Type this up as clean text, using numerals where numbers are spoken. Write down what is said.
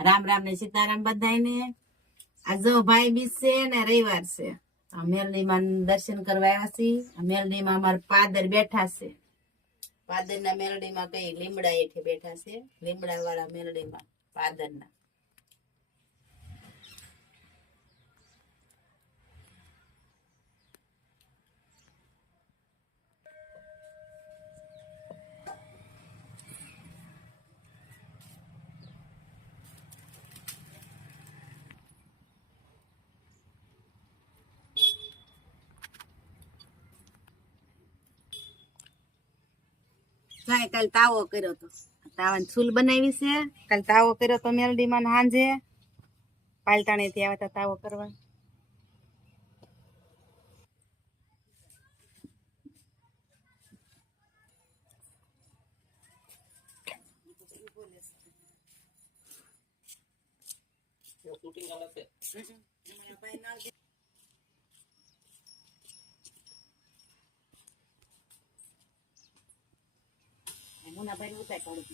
રામ રામ ને સીતારામ બધાને. આ જો ભાઈ બીજ છે ને રવિવાર છે. આ મેલડીમાં દર્શન કરવા આવ્યા છીએ. આ મેલડીમાં અમારા પાદર બેઠા છે. પાદરના મેલડીમાં કઈ લીમડા હેઠે બેઠા છે. લીમડા વાળા મેલડીમાં પાદરના. કાલ તાવો કર્યો તો તાવાની છૂલ બનાવી છે. કાલ તાવો કર્યો તો મેલડીમાં સાંજે પાલતાણે થી આવ્યા હતા તાવો કરવા. મુનાભાઈ ઉતાર કાઢું.